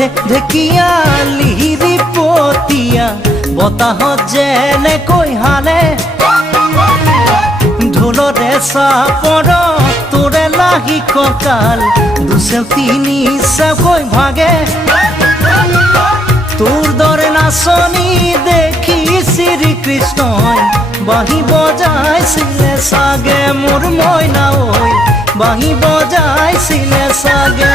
ঢেকিয়া লিহিৰি পতিয়া বতাহত যেনেকৈ হালে ঢোলৰে চাপৰ তোৰে লাহি কঁকাল দুচেও তিনি চেওকৈ ভাগে তোৰ দৰে নাচনি দেখি শ্ৰীকৃষ্ণই বাঁহী বজাইছিলে চাগে মোৰ মইনা ঐ বাঁহী বজাইছিলে চাগে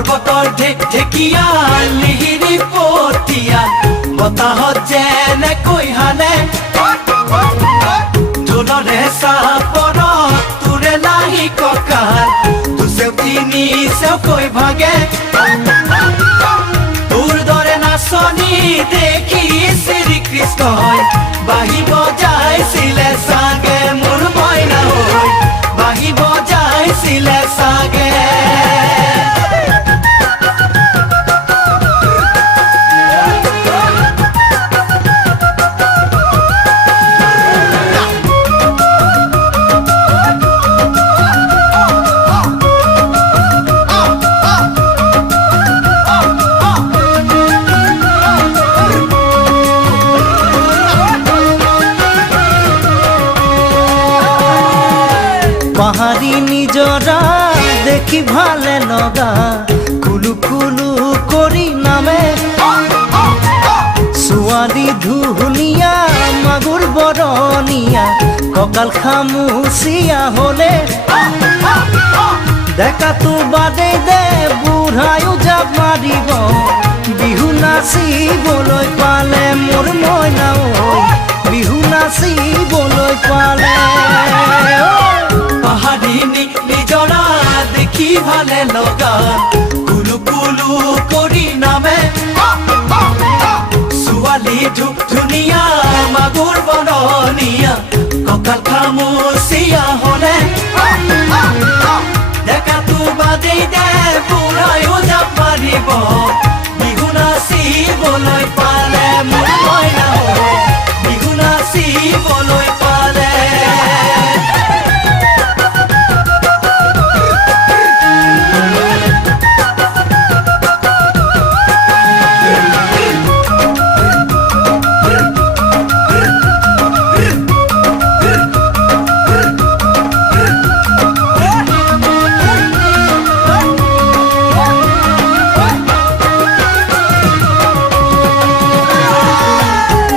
পৰ্বতৰ ঢেকিয়া লিহিৰি পতিয়া বতাহত যেনেকৈ হালে ঢোলৰে চাপৰ তোৰে লাহি কঁকাল দুচেও তিনি চেওকৈ ভাগে তোৰ দৰে নাচনি দেখি শ্ৰীকৃষ্ণই বাঁহী বজাইছিলে চাগে মোৰ মইনা ঐ বাঁহী বজাইছিলে চাগে পাহাড়ি নিজৰা দেখি ভালে লগা কুলু কুলু কৰি নামে ছোৱালী ধুনীয়া মাগুৰ বৰণীয়া কঁকাল খামুচিয়া হলে ডেকাটো বাদে দে বুঢ়ায়ো জাপ মাৰিব বিহু নাচিবলৈ পালে মোৰ মইনা ঐ বিহু নাচিবলৈ পালে পাহাড়ি নিজৰা দেখি ভালে লগা কুলু কুলু কৰি নামে ছোৱালী ধুনীয়া মাগুৰ বৰণীয়া কঁকাল খামুচিয়া হলে ডেকাটো বাদেই দে বুঢ়ায়ো জাপ মাৰিব বিহু নাচিবলৈ পালে মোৰ মইনা ঐ বিহু নাচিবলৈ পালে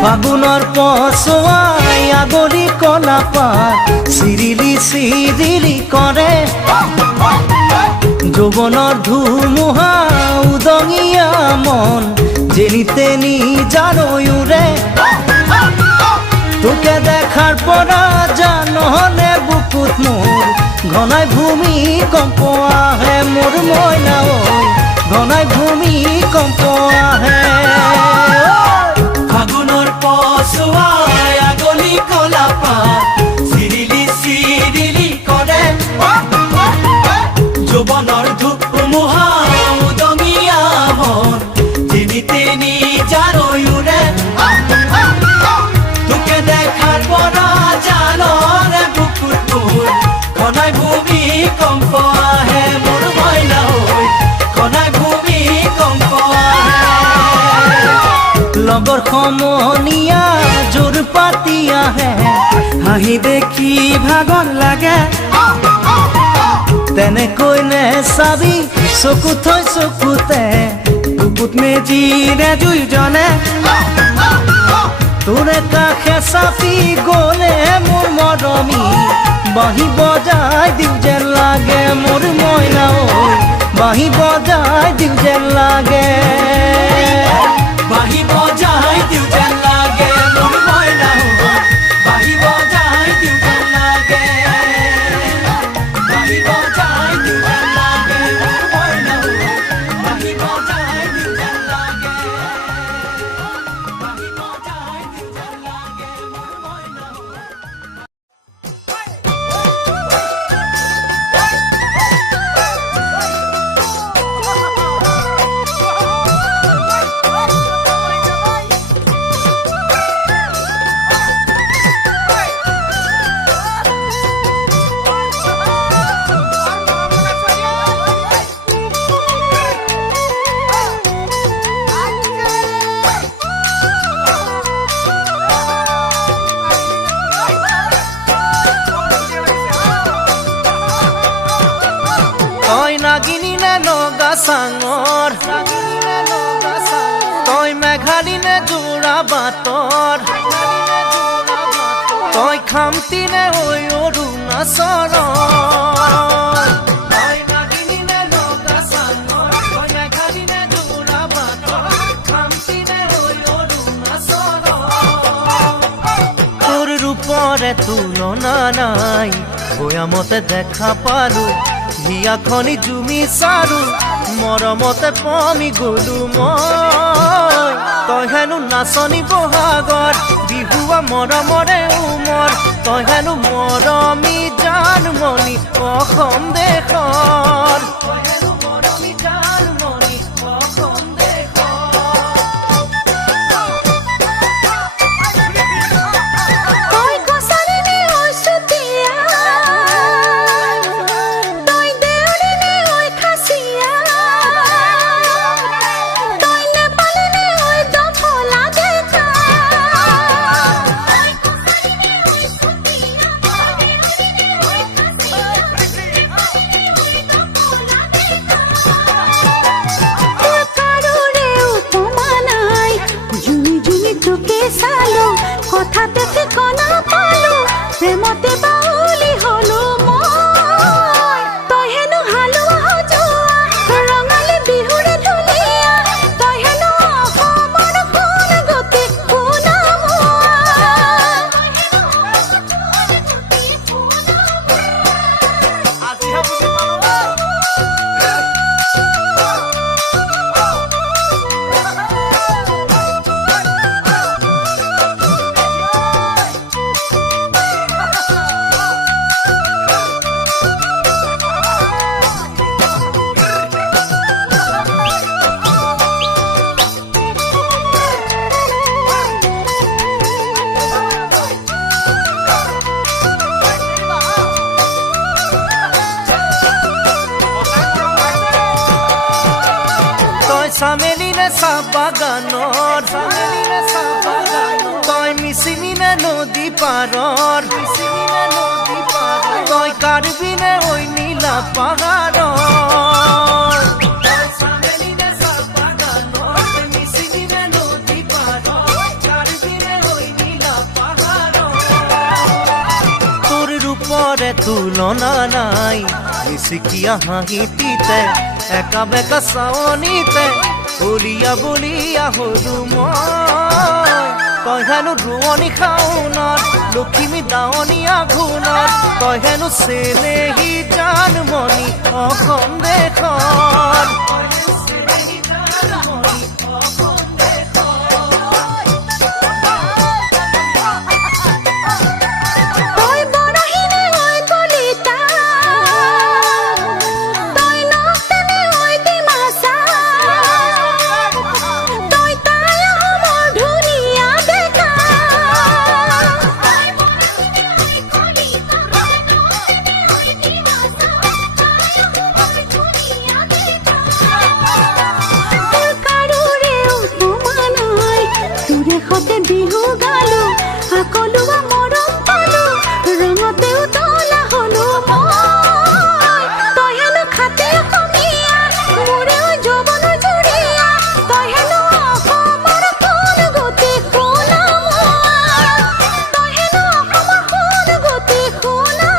ফাগুনৰ পছুৱাই আগৰি কলা পাত চিৰিলি চিৰিলি কৰে যৌৱনৰ ধুমুহা উদঙিয়া মন যেনি তেনি জানৈৰে তোকে দেখাৰ পৰা জানহলে বুকুত মোৰ ঘনাই ভূমিকম্প আহে মোৰ মইনা ঐ ঘনাই ভূমিকম্প আহে ফাগুনৰ পছুৱাই আগলি কলা পাত চিৰিলি চিৰিলি কৰে যৌৱনৰ ধুমুহা উদঙিয়া মন যেনি তেনি জানৈৰে তোকে দেখাৰ পৰা জানৰে বুকুত মোৰ ঘনাই ভূমিকম্প আহে মোৰ মইনা ঐ ঘনাই ভূমিকম্প আহে লগৰ সমনীয়া জোৰ পাতি আহে হাঁহি দেখি ভাগৰ লাগে তেনেকৈ নে চাবি চকু থৈ চকুতে বুকুত মেজিৰে জুই জ্বলে তোৰে কাষে চাপি গ'লে মোৰ মৰমী বাঁহী বজাই দিওঁ যেন লাগে মোৰ মইনা ঐ বাঁহী বজাই দিওঁ যেন লাগে বাঁহী বজাই দিওঁ যেন লাগে মোৰ মইনা ঐ বাঁহী বজাই দিওঁ যেন লাগে বাঁহী বজাই দিওঁ যেন লাগে মোৰ মইনা ঐ বাঁহী বজাই দিওঁ যেন লাগে বাঁহী বজাই দিওঁ যেন লাগে মোৰ মইনা ঐ চাঙৰ তই মেঘালী নে যোৰা বাটৰ তই খামতি নে ঐ অৰুণাচলৰ তই নাগিনী নে লগা চাঙৰ তই মেঘালী নে যোৰা বাটৰ খামতি নে ঐ অৰুণাচলৰ তোৰ ৰূপৰে তুলনা নাই বয়ামতে দেখা পালো হিয়াখনি জুমি চাৰো মৰমতে পমি গলো মই তই হেনো নাচনি বহাগৰ বিহুৱা মৰমৰে উমৰ তই হেনো মৰমী জানমণি অসম দেশৰ তই হেনো মৰমী জানমণি অসম কথাতে ঠিকনা পালো প্ৰেমতে বাউলি হলো মই তই হেনো হালোৱা সজোৱা ৰঙালী বিহুৰে ধুনীয়া তই হেনো অসমৰ সোণ গতি চামেলি নে চাহ বাগানৰ তই মিচিমি নে নদী পাৰৰ তই কাৰ্বি নে ঐ নীলা পাহাৰৰ তই চামেলি নে চাহ বাগানৰ তই মিচিমি নে নদী পাৰৰ কাৰ্বি নে ঐ নীলা পাহাৰৰ তোৰ ৰূপৰে তুলনা নাই মিচিকিয়া হাঁহিটিতে একা বেকা চাৱনিতে বলিয়া বলিয়া হলো মই তই হেনো ৰোৱনী খাওনত লখিমী দাৱনী আঘোণত তই হেনো চেনেহী জানমণি অসম দেশৰ বিহু গালো সকলোৱা মৰম পালো ৰঙতে উতলা হলো মই তই হেনো খাতে অসমীয়া মোৰে যৌৱন জুৰিয়া তই হেনো অসমৰ সোণ গতি সোণা তই হেনো অসমৰ সোণ গতি সোণা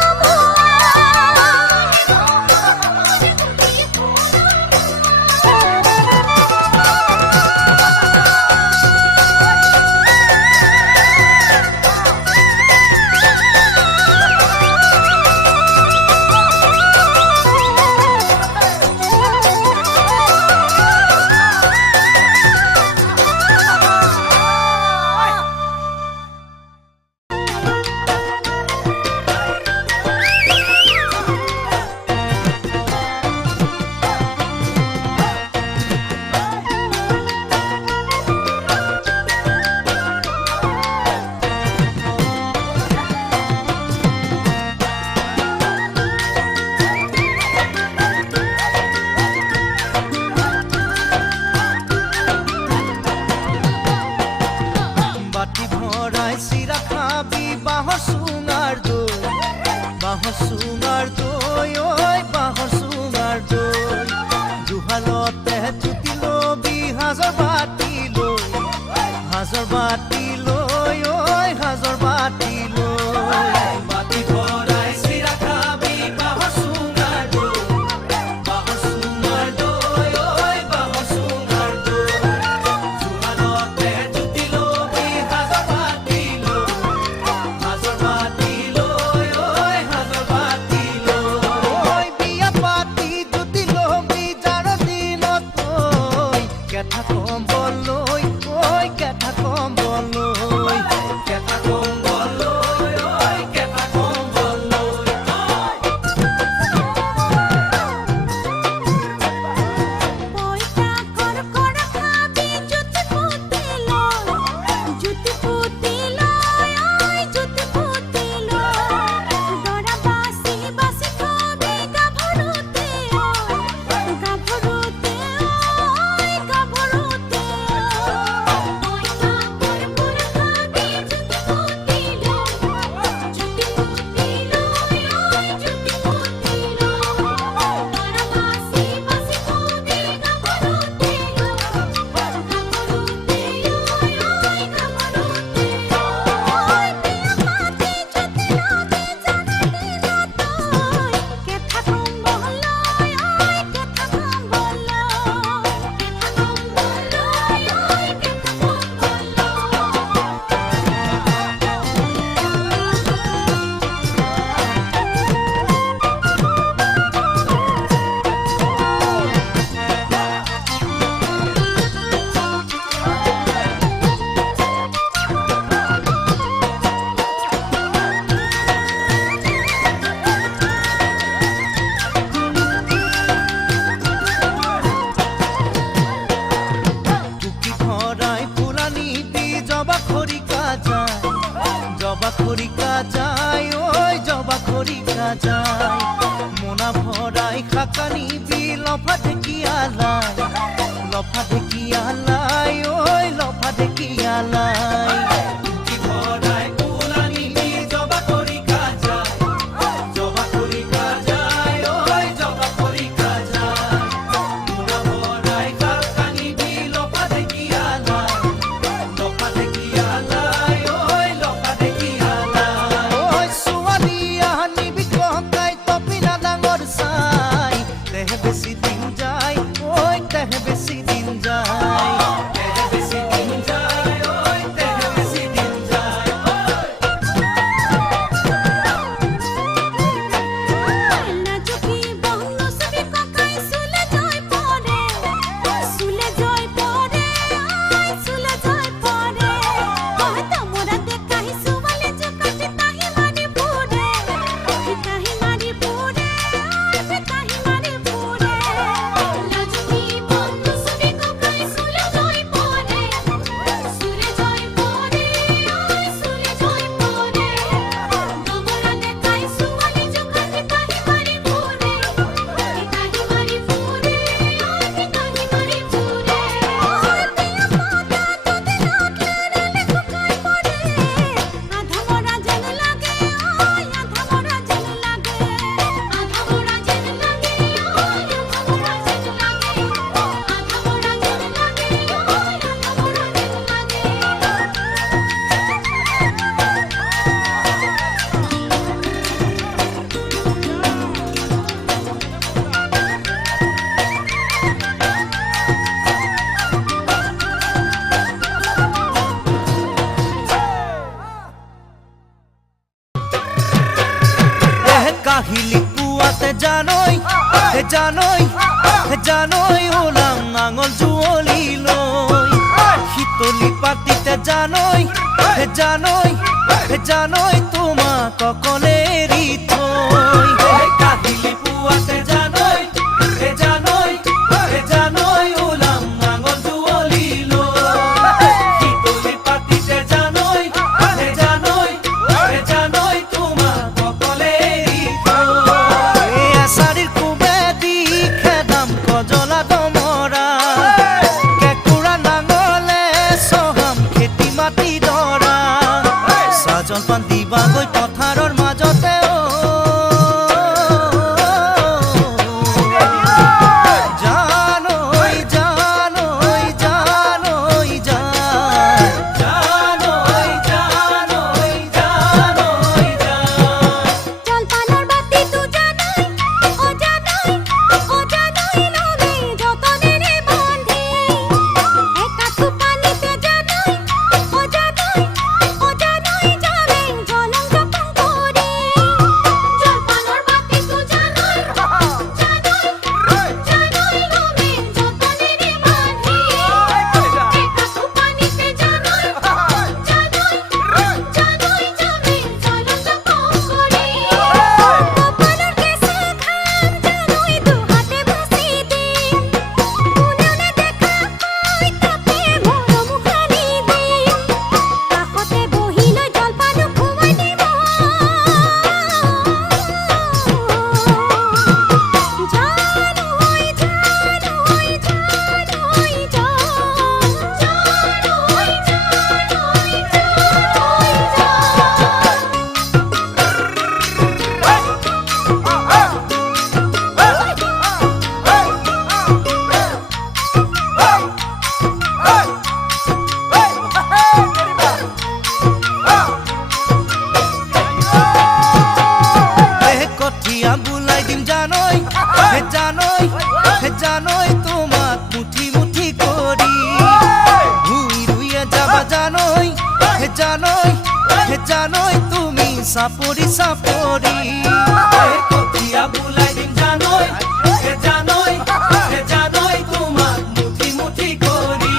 বাঁহৰ চুঙাৰ দৈ ঐ বাঁহৰ চুঙাৰ দৈ জুহালৰ সাজৰ বাতি লৈ ঐ সাজৰ বাতি লৈ বাতি ভৰাই চিৰা খাবি বাঁহৰ চুঙাৰ দৈ বাঁহৰ চুঙাৰ দৈ ঐ বাঁহৰ চুঙাৰ দৈ জোহালতে জুতি লবি সাজৰ বাতি লৈ সাজৰ বাতি লৈ ঐ সাজৰ বাতি লৈ ঐ বিয়া পাতি জুতি লবি যাৰ দিনত ঐ কেঠা কম্বল লৈ ঐ কেঠা কম্বল লৈ কেঁথা কম্বল লৈ ঐ কেঁথা কম্বল লৈ পইতা কড়কড় খাবি জুতি পুতি লয় জুতি পুতি লয় ওই জুতি পুতি লয় দৰা বাসি বাসি খাবি গাভৰুতে ওই গাভৰুতে ওই গাভৰুতে পইতা কড়কড় খাবি জুতি পুতি লয় জুতি পুতি লয় ওই জুতি পুতি লয় দৰা বাসি বাসি খাবি গাভৰুতে ওই গাভৰুতে ওই গাভৰুতে ওই বিয়া পাতি জুতি লবি জানা দিনত ওই কেঠা কম্বল লয় ওই কেঠা কম্বল লয় কেঠা কম্বল লয় ওই কেঠা কম্বল লয় টুকি ভৰাই ফুলা নিবি জবা খৰিকা যায় জবা খৰিকা যায় ঐ জবা খৰিকা যায় মোনা ভৰাই খাকা নিবি লফা ঢেকিয়ালাই লফা ঢেকিয়ালাই ঐ লফা ঢেকিয়ালাই টুকি ভৰাই ফুলা নিবি জবা খৰিকা যায় জবা খৰিকা যায় ঐ জবা খৰিকা যায় মোনা ভৰাই খাকা নিবি লফা ঢেকিয়ালাই লফা ঢেকিয়ালাই ঐ লফা ঢেকিয়ালাই ঐ ছোৱালী আনিবি ককাই তপিনা ডাঙৰ চাই তেহে বেছি দিন যায় ঐ তেহে বেছি দিন যায় তেহে বেছি দিন যায় ঐ তেহে বেছি দিন যায় নাজুকি বহনু সবি ককাই সুলে জয় পরে সুলে জয় পরে আই সুলে জয় পরে কহতা মোরা দেখাই সুবালে জকাটি তাহি মারি পুরে তাহি মারি পুরে আই তাহি মারি পুরে নাজুকি বহনু সবি ককাই সুলে জয় পরে সুলে জয় পরে আই সুলে জয় পরে গোবরা দেখাই সুবালে জকাটি তাহি মারি পুরে তাহি মারি পুরে আই তাহি মারি পুরে ওই বিয়া পাতা যদি লাগলে রেলে কুকাই পড়ে আধা মরা যেন লাগে ওই আধা মরা যেন লাগে আধা মরা যেন লাগে ওই আধা মরা যেন লাগে আধা মরা যেন লাগে ওই আধা মরা যেন লাগে কাহিলি পুৱাতে জানৈ জানৈ ওলাম আঙল জুৱলি লৈ শীতলি পাতিতে জানৈ তোমাক অকলে এৰি থৈ কাহিলি পুৱাতে জানৈ ওলাম আঙল জুৱলি লৈ শীতলি পাতিতে জানৈ তোমাক অকলে এৰি থৈ এই আচাৰিৰ কোবেদি খেদাম কজলা দমৰা কেঁকুৰা নাঙলে চহাম খেতি মাটি ডৰা চাজলপান দিবাগৈ পথাৰৰ মাজতে জানৈ জানই তুমি চাপৰি চাপৰি কঠিয়া বুলাই দিম জানই তোমাক মুঠি মুঠি কৰি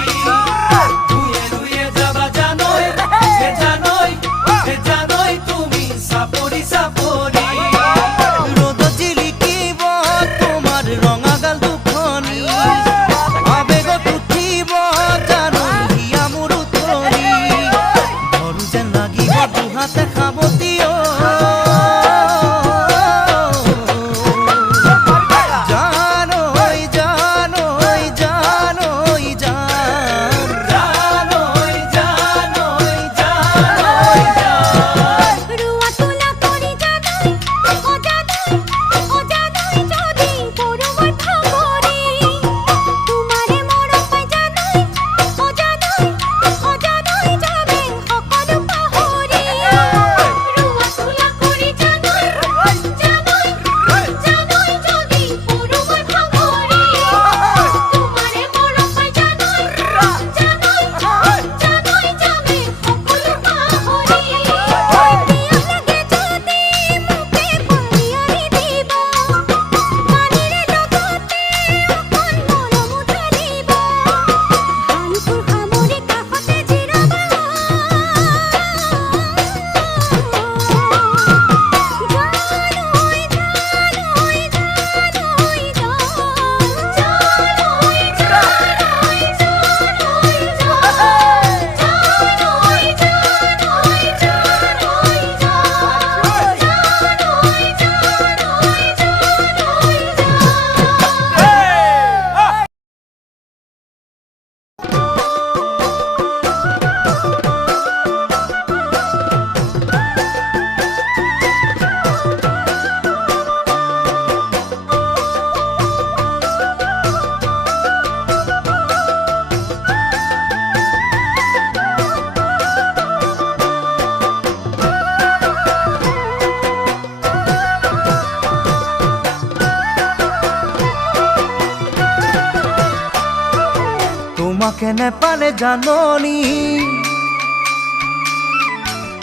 ৰুয়ে যাবা জানই তুমি চাপৰি চাপৰি ৰ'দ জিলিকিব তোমাৰ ৰঙা গাল দুখনি আবেগত উঠিব জানই হিয়া মোৰ উতৰি ধৰো যেন লাগিব দুহাতে খাবতীয়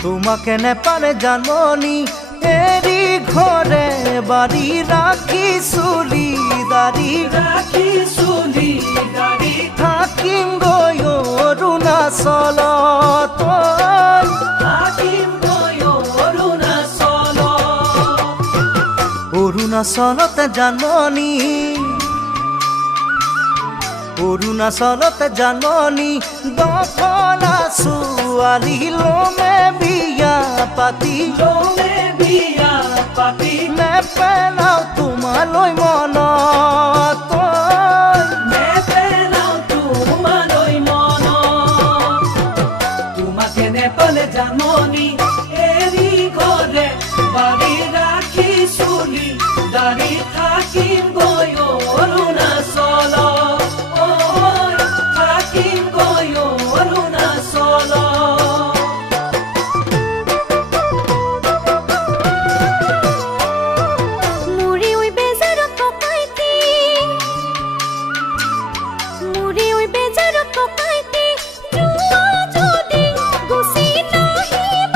তোমাকে নেপালে জাননি এৰি ঘৰে বাৰী ৰাখি চুলি দাৰি থাকিম গৈ অৰুণাচলত অৰুণাচলতে জাননি দফলা ছোৱালী লমে বিয়া পাতি নেপেলাও তোমালৈ মনত তোমাকে নেপালে জাননি এৰি ঘৰে বাৰী ৰাখি চুলি দাৰি থাকিম গৈ অৰুণাচলত থাকিম গৈ অৰুণাচলত মুৰি ওই বেজাৰত পকাইতি জুৱা যদি গুচি নাহিব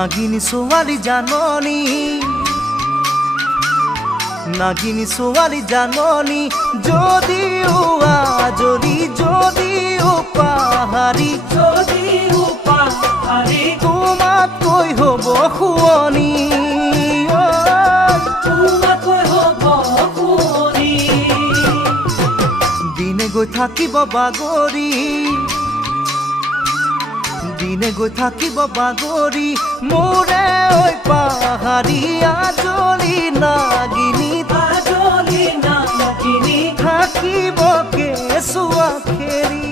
নাগিনী ছোৱালী জাননী নাগিনী ছোৱালী জাননী যদিও আজৰি যদিও পাহাৰী যদিও পাহাৰী তোমাতকৈ হ'ব শুৱনি তোমাকৈ হ'ব শুৱনি দিনে গৈ থাকিব বাগৰি দিনে গৈ থাকিব বাগৰি মোৰে ঐ পাহাৰী আজলি নাগিনী আজলি নাগিনী থাকিব কেঁচুৱা খেৰি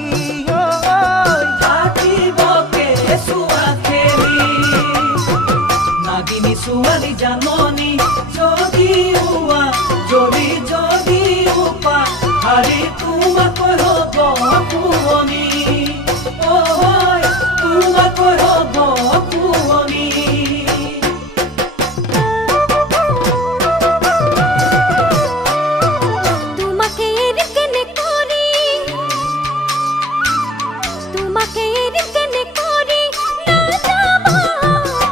থাকিব কেঁচুৱা খেলি নাগিনী ছোৱালী জাননী যদিও যদিও পাহাৰী তোমাকৈ হ'ব শুৱনি তোমাকৈ হ'ব শুৱনি তোমাকে এৰি কেনে কৰি তোমাকে এৰি কেনে কৰি না যাব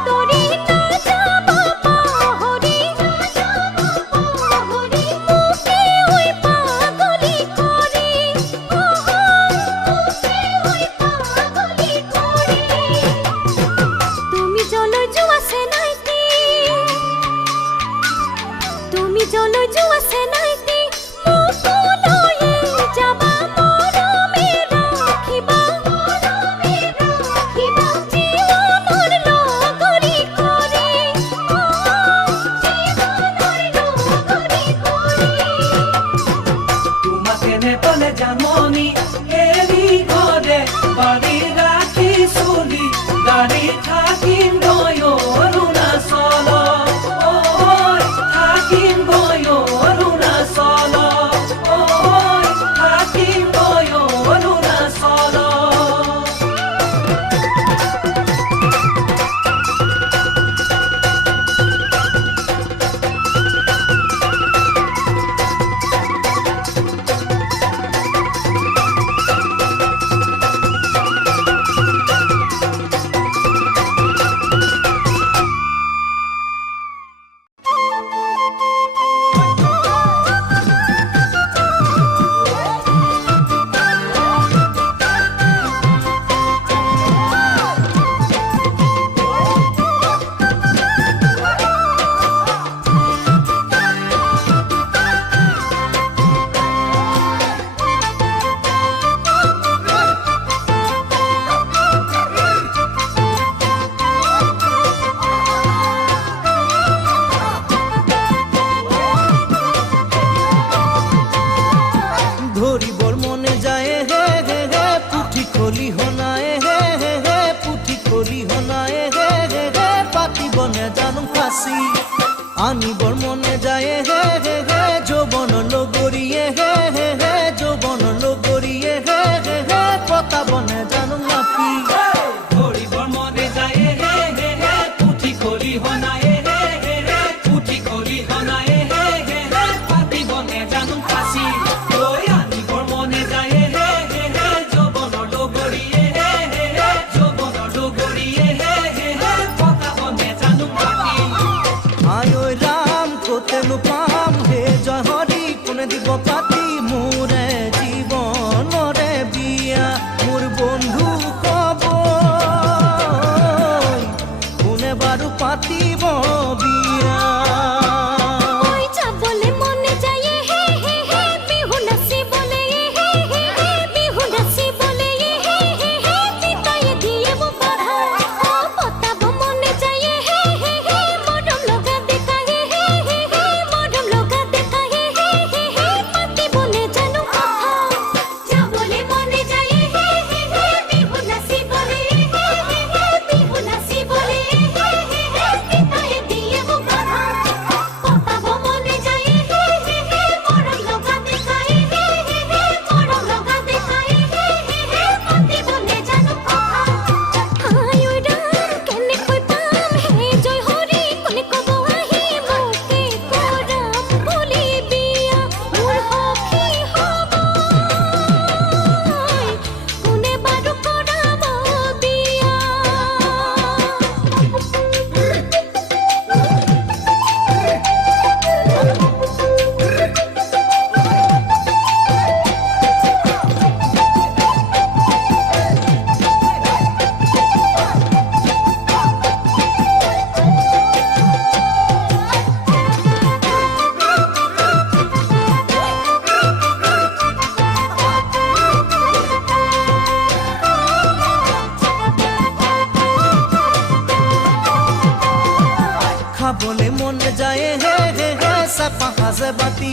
তৰি না যাব পাহৰি মুকে ঐ পাগলি কৰি মুকে ঐ পাগলি কৰি তুমি জলৈ যোৱা আছে নাইতি তুমি জলৈ যোৱা আছে নাইতি মোকলৈয়ে যাবা মৰমে ৰাখিবা জীৱনৰ লগৰী কৰি তোমাকে নেপালে জাননী এৰি ঘৰে বাৰী ৰাখি চুলি গাড়ী থাকিম গৈ অৰুণাচল থাকিম গৈ অৰুণাচল থাকিম গৈ অৰুণাচল ধৰিবৰ মনে যায় হে হে হে পুঠি খলিহনাই হে হে হে পুঠি খলিহনাই হে হে হে পাতিব নেজানো ফাঁচি আনিবৰ মনে যায় হে হে হে যৌৱন লগৰীয়ে হে হে হে যৌৱন লগৰীয়ে হে হে হে পতাব নেজানো নাপি ধৰিবৰ মনে যায় হে হে হে পুঠি খলিহনাই হে হে হে পুঠি খলিহনাই হে হে হে পাতিব নেজানো ফাঁচি লৈ আনিবৰ মনে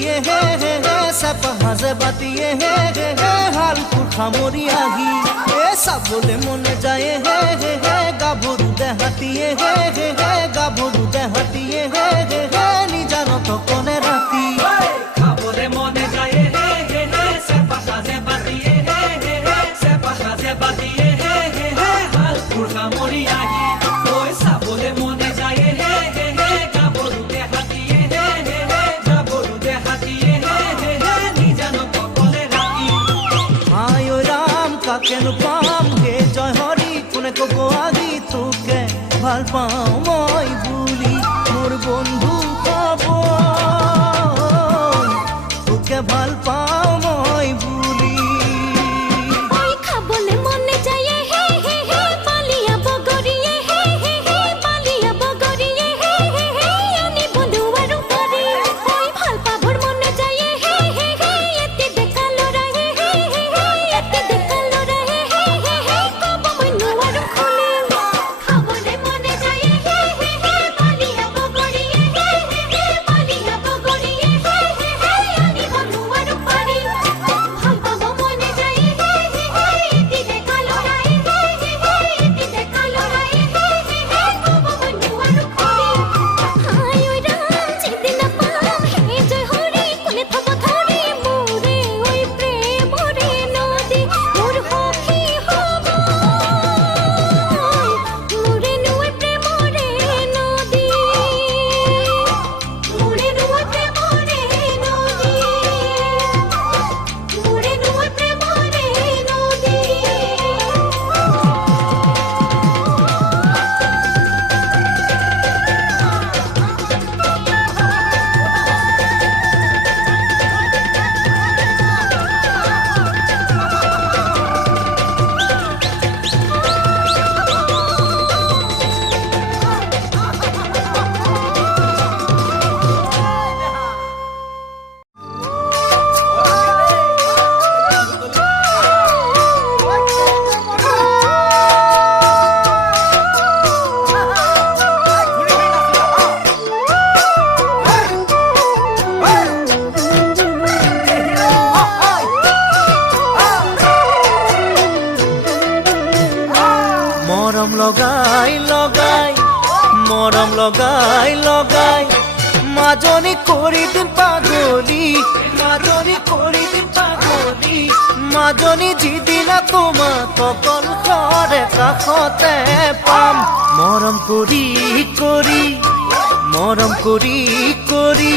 বাতিয়ে হে হে হে চেপা সাজে বাতিয়ে হে হে হে হালকুৰ সামৰি আহি চাবলৈ মনে যায় হে হে হে গাভৰু দেহাতীয়ে হে হে হে গাভৰু দেহাতীয়ে হে হে হে নিজানত কনে ৰাতি খাবলে মনে যায় হে হে হে চেপা সাজে বাতিয়ে হে হে হে চেপা সাজে বাতিয়ে হে হে হে হালকুৰ সামৰি আহি ঐ চাবলে মনে যায় হে হে হে গাভৰু দেহাতীয়ে হে হে হে গাভৰু দেহাতীয়ে হে হে হে নিজানত কনে ৰাতি আয় ঐ ৰাম কাকেনো পাম হে জয় হৰি কোনে ক'ব আজি তোকে ভাল পাওঁ মই বুলি মোৰ বন্ধু পাব তোকে ভাল পাওঁ মই বুলি ওই খাবলে মনে যায় হে হে হে পালিয়া বগৰিয়ে হে হে হে পালিয়া বগৰিয়ে হে হে হে আনি বন্ধু আৰু পাৰি ওই ভাল পাবৰ মনে যায় হে হে হে এতি দেখা লৰা হে হে হে এতি দেখা লৰা হে হে হে কব মই নোৱাৰো খুলি খাবলে মনে যায় হে হে হে পালিয়া বগৰিয়ে হে হে হে পালিয়া বগৰিয়ে হে হে হে আনি বন্ধু আৰু পাৰি ভাল পাব মনে যায় হে হে হে এতি দেখা লৰা হে হে হে এতি দেখা লৰা হে হে হে কব মই নোৱাৰো খুলি হাই ঐ ৰাম যেদিন পাম হে জয় হৰি কোনে থব ধৰি মোৰে ঐ প্ৰেমৰে নদী মোৰ সখী হ'ব মোৰে নৈ প্ৰেমৰে নদী মোৰে নৈ প্ৰেমৰে নদী মোৰে নৈ প্ৰেমৰে নদী মৰম লগাই লগাই মৰম লগাই লগাই মাজনী কৰি দিম পাগলী মাজনী কৰি দিম পাগলী মাজনী যিদিনা তোমাক অকল ঘৰে কাষতে পাম মৰম কৰি কৰি মৰম কৰি কৰি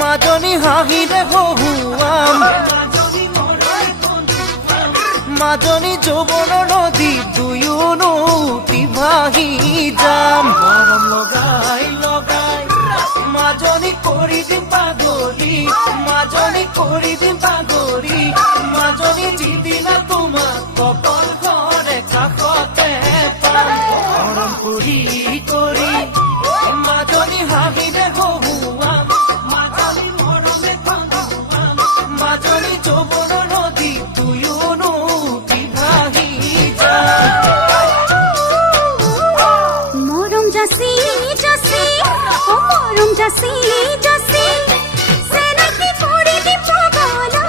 মাজনী হাঁহিৰে হহুৱাম মাজনী যৌৱনৰ নদী দুয়োনো উটি ভাহি যাম মৰম লগাই লগাই মাজনী কৰি দিম পাগলী মাজনী কৰি দিম পাগলী মাজনী যিদিনা তোমাক অকল ঘৰে কাষতে পাম মৰম কৰি কৰি মাজনী হাঁহিৰে হহুৱাম মাজনী মৰমে খন্দুৱাম মাজনী যৌৱনৰ নদী দুয়োনো উটি ভাহি যাম মরম জাসি জাসি ও মরম জাসি জাসি সেনাকি পড়ি দি পাগলা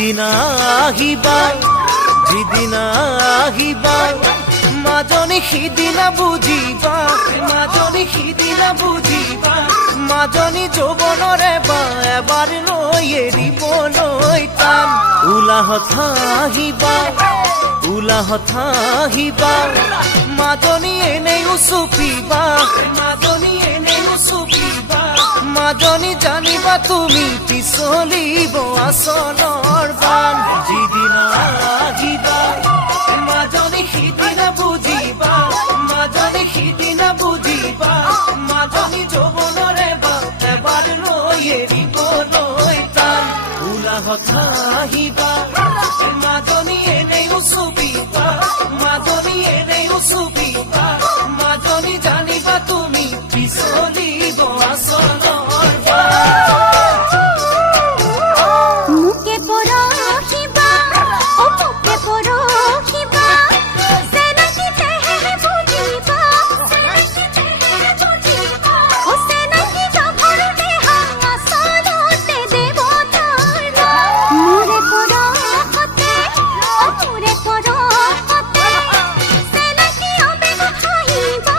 যিদিনা আহিবা যিদিনা আহিবা মাজনী সিদিনা বুজিবা মাজনী সিদিনা বুজিবা মাজনী যৌৱনৰে বা এবাৰ লৈ এৰিবলৈ টান উলাহত আহিবা উলাহত আহিবা মাজনী এনেই উচুপিবা মাজনী এনেই উচুপিবা মাজনী জানিবা তুমি পিছলিব আচলৰ বান যিদিনা আহিবা মাজনী সিদিনা বুজিবা মাজনী সিদিনা বুজিবা মাজনী যৌৱনৰে বা এবাৰ লৈ এৰিবলৈ টান উলাহত আহিবা মাজনী এনেই উচুপিবা মাজনী এনেই উচুপিবা মাজনী জানিবা তুমি পিছলিব আচলৰ মুকে পৰহিবা ও মুকে পৰহিবা সেনাকি তেহে বুজিবা সেনাকি তেহে বুজিবা ও সেনাকি জভৰতে হাঙা সলতে দেবতাৰ মুৰে পৰহতে ও মুৰে পৰহতে সেনাকি আবেগ খাহিবা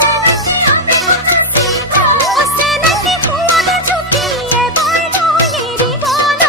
সেনাকি আবেগ খাহিবা ও সেনাকি খুৱালে চুকিয়ে বাৰলৈ এৰিবলৈ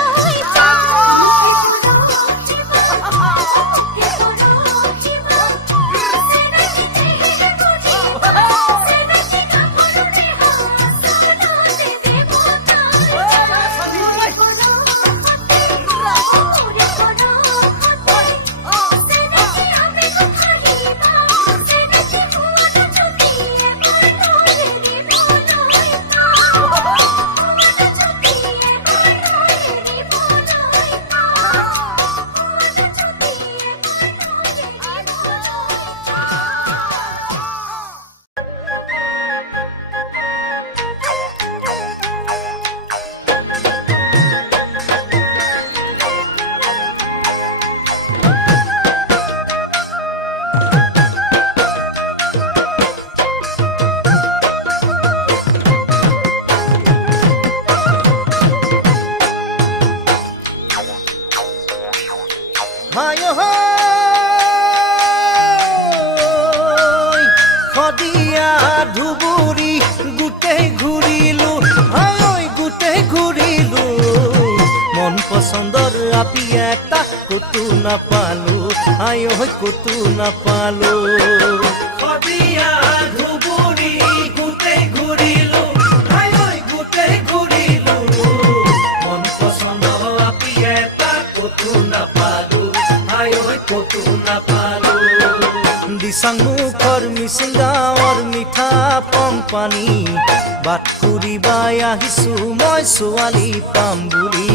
সদিয়া ধুবুৰী গোটেই ঘূৰিলো হাই গোটেই ঘূৰিলো মন পচন্দৰ আপি এটা ক'তো নাপালো হাই ক'তো নাপালো সদিয়া ধুবুৰী গোটেই ঘূৰিলো হাই গোটেই ঘূৰিলো মন পচন্দৰ আপি এটা ক'তো নাপালো হাই ক'তো নাপালো দিচাং মুখৰ মিচিং গাঁৱৰ মিঠা পম্পানী বাট ফুৰিবাই আহিছো মই ছোৱালী পাম বুলি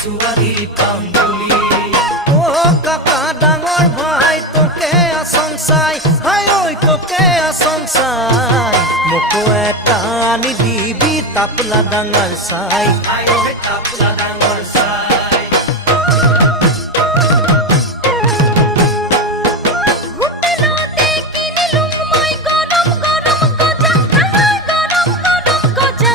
ছোৱালী পাম বুলি অ' কাকা ডাঙৰ ভাই তোকে আচং চাই হাই ঐ তোকে আচং চাই মোকো এটা আনি দিবি তাপলা ডাঙৰ চাই তাপলা ডাঙৰ চাই হোটেলতে কিনিলো মই গৰম গৰম গজা গৰম গৰম গজা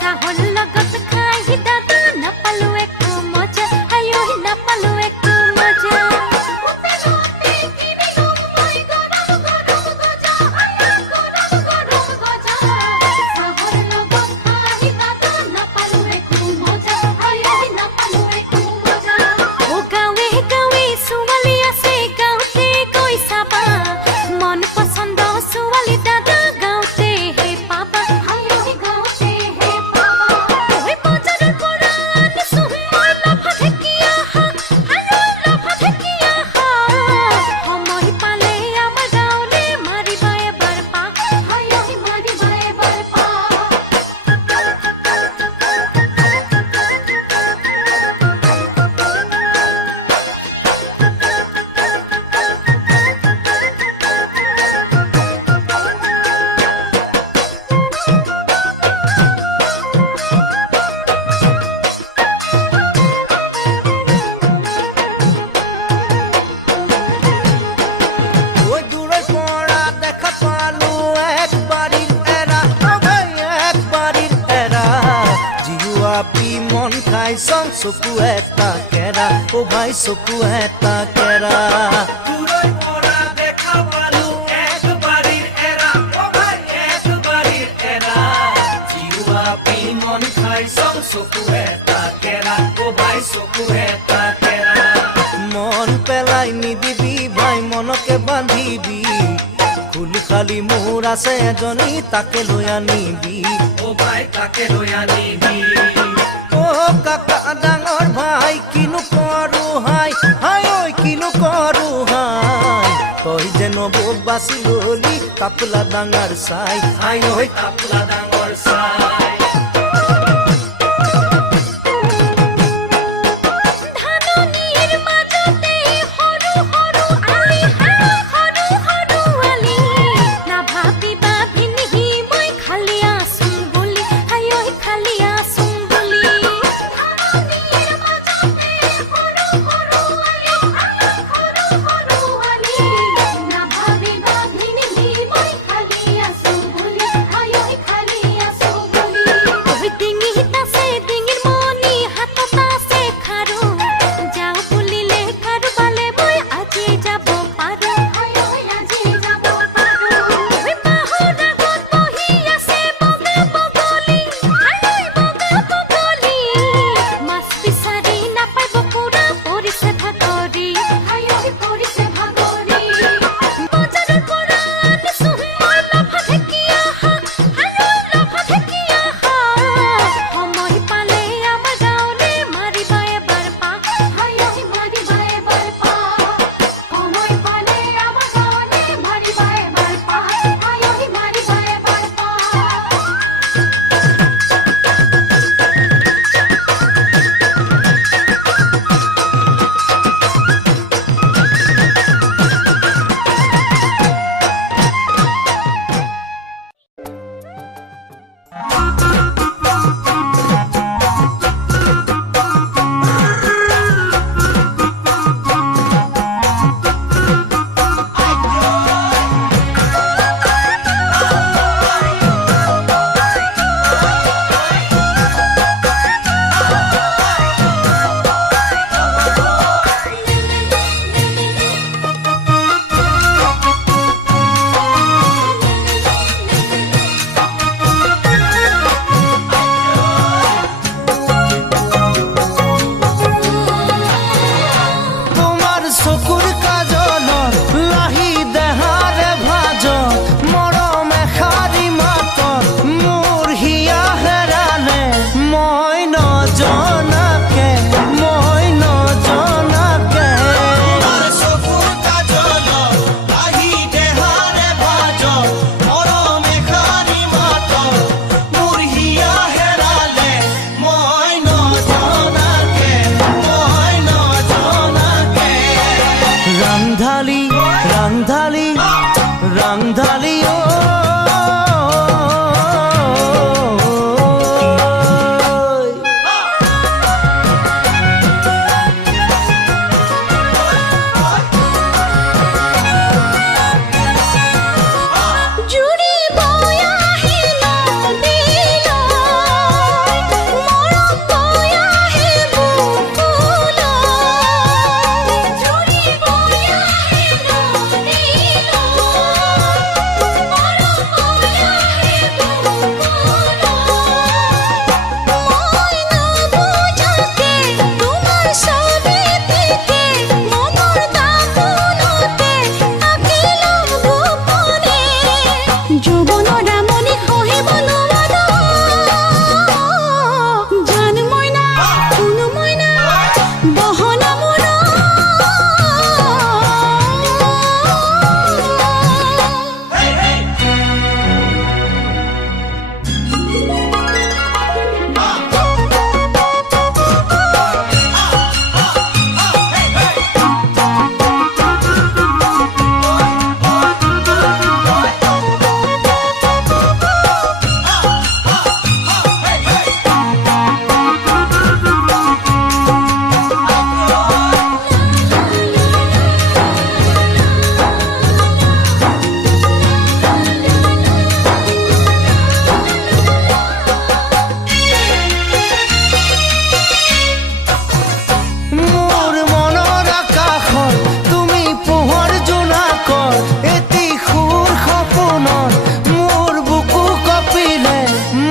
চাহৰ লগত খাই দাদা নাপালো একো মজা হায়ো নাপালো একো মজা হোটেলতে কিনিলো মই গৰম গৰম গজা গৰম গৰম গজা চাহৰ লগত খাই দাদা নাপালো একো মজা হায়ো নাপালো একো মজা ও গাঁৱে গাঁৱে ছোৱালী আছে গাঁৱতে গৈ চাবা মন পচন্দ ছোৱালী দাদা গাঁৱতে হে পাবা হায়ো গাঁৱতে হে পাবা ঐ বজাৰৰ পৰা আনিছো মই লফা ঢেকীয়া শাক হায়ো লফা ঢেকীয়া শাক সময় পালে আমাৰ গাঁৱলে মাৰিবা এবাৰ পাক হায়ো মাৰিবা এবাৰ পাক ওই দূৰৰ পৰা দেখা পালো এক বাৰীৰ এৰা এক বাৰীৰ এৰা জিও আপি মন খাই চং চকু এটা কেৰা ও ভাই চকু এটা কেৰা দূৰৈ পৰা দেখা পালো এক বাৰীৰ এৰা অ ভাই এক বাৰীৰ এৰা জিৰুৱা পিমন খাই চং চকু এটা কেৰা অ ভাই চকু এটা কেৰা মন পেলাই নিদিবি ভাই মনকে বান্ধিবি খুলি খালি মোৰ আছে এজনী তাকে লৈ আনিবি অ ভাই তাকে লৈ আনিবি ও কাকা ডাঙৰ ভাই কিনো কৰো হাই হাই ঐ কিনো কৰো হাই তই যে নবৌক বাচি ললি কাপলা ডাঙৰ চাই হাই ঐ কাপলা ডাঙৰ চাই ধাননিৰ মাজতে সৰু সৰু আলি সৰু সৰু আলি নাভাবিবা ভিনহি মই খালি আছোং বুলি হাই ঐ খালি আছোং বুলি ধাননিৰ মাজতে সৰু সৰু আলি সৰু সৰু আলি নাভাবিবা ভিনহি মই খালি আছোং বুলি হাই ঐ খালি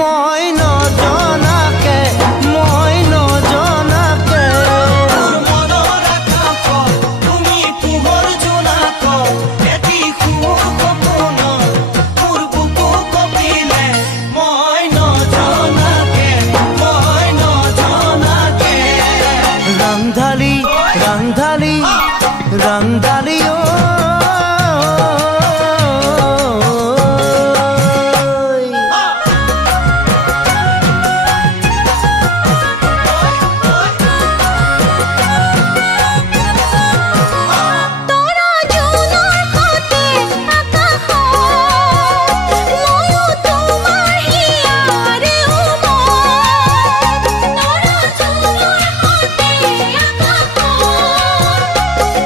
মই নজনাকে মই নজনাকে মোৰ মনৰ আকাশত তুমি পোহৰ জোনাক এটি সুৰ সপোনত মোৰ বুকু কঁপিলে মই নজনাকে ৰাংঢালি ৰাংঢালি ৰাংঢালি ঐ তৰা জোনৰ সতে আকাশত ময়ো তোমাৰ হিয়াৰে উমত তৰা জোনৰ সতে আকাশত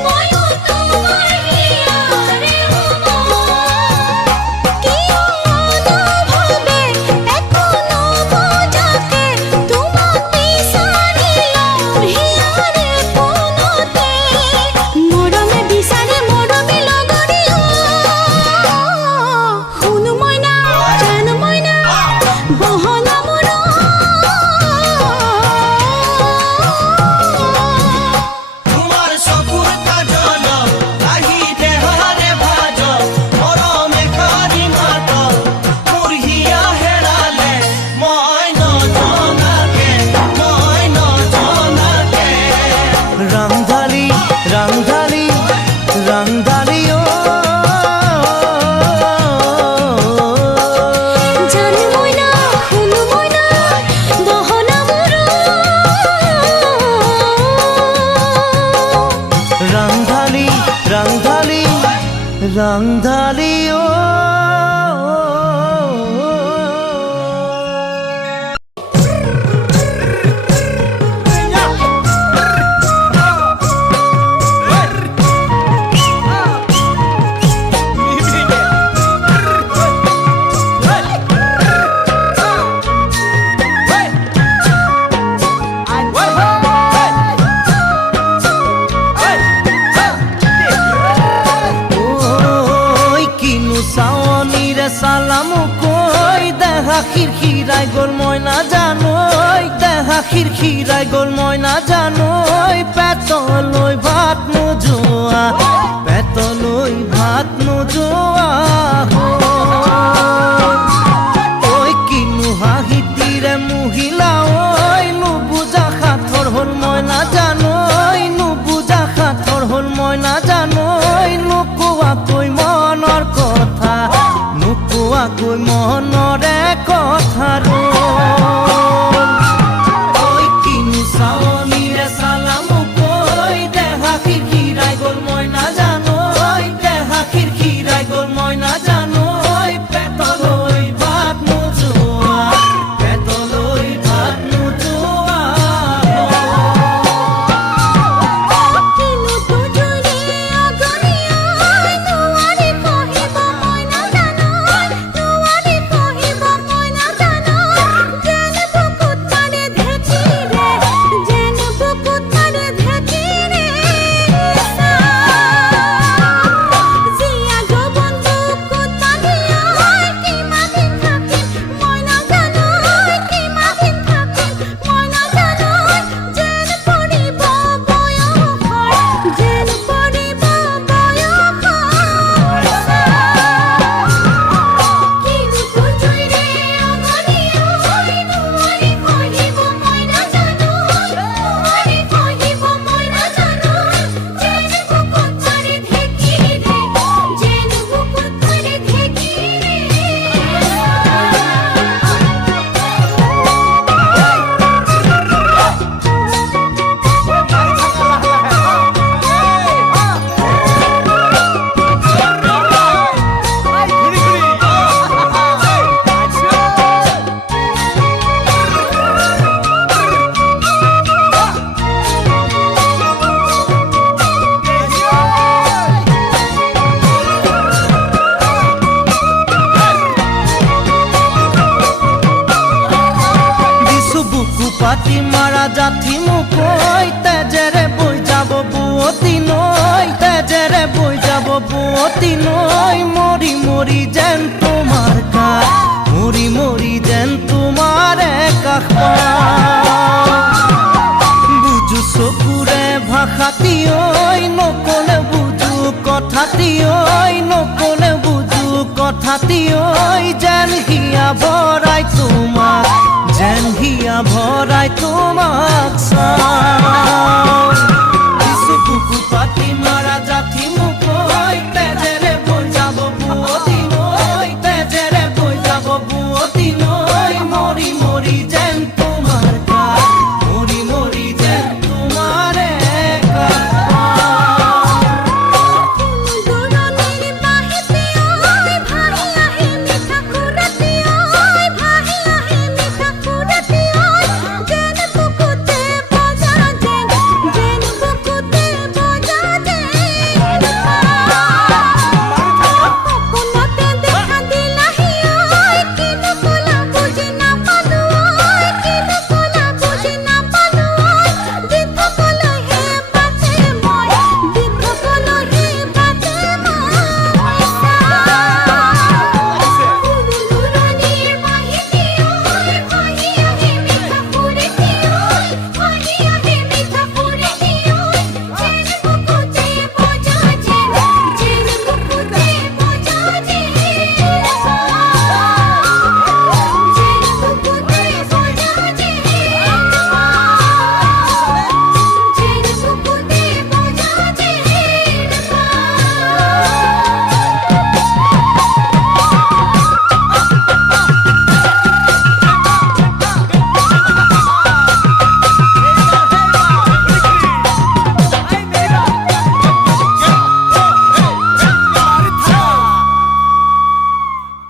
ময়ো তোমাৰ হিয়াৰে উমত কিয় অনুভৱে একো নবজাকে তোমাক বিচাৰি লওঁ হিয়াৰে পোনতে মৰমে বিচাৰে মৰমে লগৰী শুনো মইনা জানো মইনা বহলা মোৰ তোমাৰ চকুৰ কাজল আহি দেহাৰে ভাজ মৰমে কাৰি মাত মোৰ হিয়া হেৰালে মই নজনাকে ৰাংঢালি ৰাংঢালি ৰাংঢালি ঐ জানো মইনা শুনো মইনা বহলা মোৰ ৰাংঢালি ৰাংঢালি ৰাংঢালি ঐ ঐ কিনো চাৱনীৰে চালামো কৈ দেহা খিৰখিৰাই গ'ল মই নাজানো দেহা খিৰখিৰাই গ'ল মই নাজানো পেটলৈ ভাত নোযোৱা পেটলৈ ভাত নোযোৱা ঐ কিনো হাঁহিতিৰে মুহিলা ঐ নুবুজা সাঁথৰ হ'ল মই নাজানো নুবুজা সাঁথৰ হ'ল মই নাজানো নোকোৱাকৈ মনৰ কথা নোকোৱাকৈ মনৰে কথা ঐ কিনো চাৱনীৰে চালামো কৈ দেহা খিৰখিৰাই গ'ল মই নাজানো দেহা খিৰখিৰাই গ'ল মই নাজানো পেটলৈ ভাত নোযোৱা পেটলৈ ভাত নোযোৱা কিনো তুজুৰে অগণিয়াই নোৱাৰি কহিব মই নাজানো নোৱাৰি কহিব মই নাজানো যেন বুকুত মাৰে ঢেঁকীৰে যেন বুকুত মাৰে ঢেঁকীৰে জীয়া যৌৱন বুকুত বান্ধিয়াই কিমান দিন থাকিম মই নাজানো কিমান দিন থাকিম মই নাজানো যেন পৰিব বয়সৰ যেন পৰিব বয়সৰ কিনো তুজুৰে অগণিয়াই নোৱাৰি কহিব মই নাজানো নোৱাৰি কহিব মই নাজানো যেন বুকুত মাৰে ঢেঁকীৰে যেন বুকুত মাৰে ঢেঁকীৰে দিছো বুকু পাতি মাৰা জাঠি মুকৈ তেজেৰে বৈ যাব বুৱতী নৈ তেজেৰে বৈ যাব বুৱতী নৈ মৰি মৰি যেন তোমাৰ গাত মৰি মৰি যেন তোমাৰ ভৰাইতে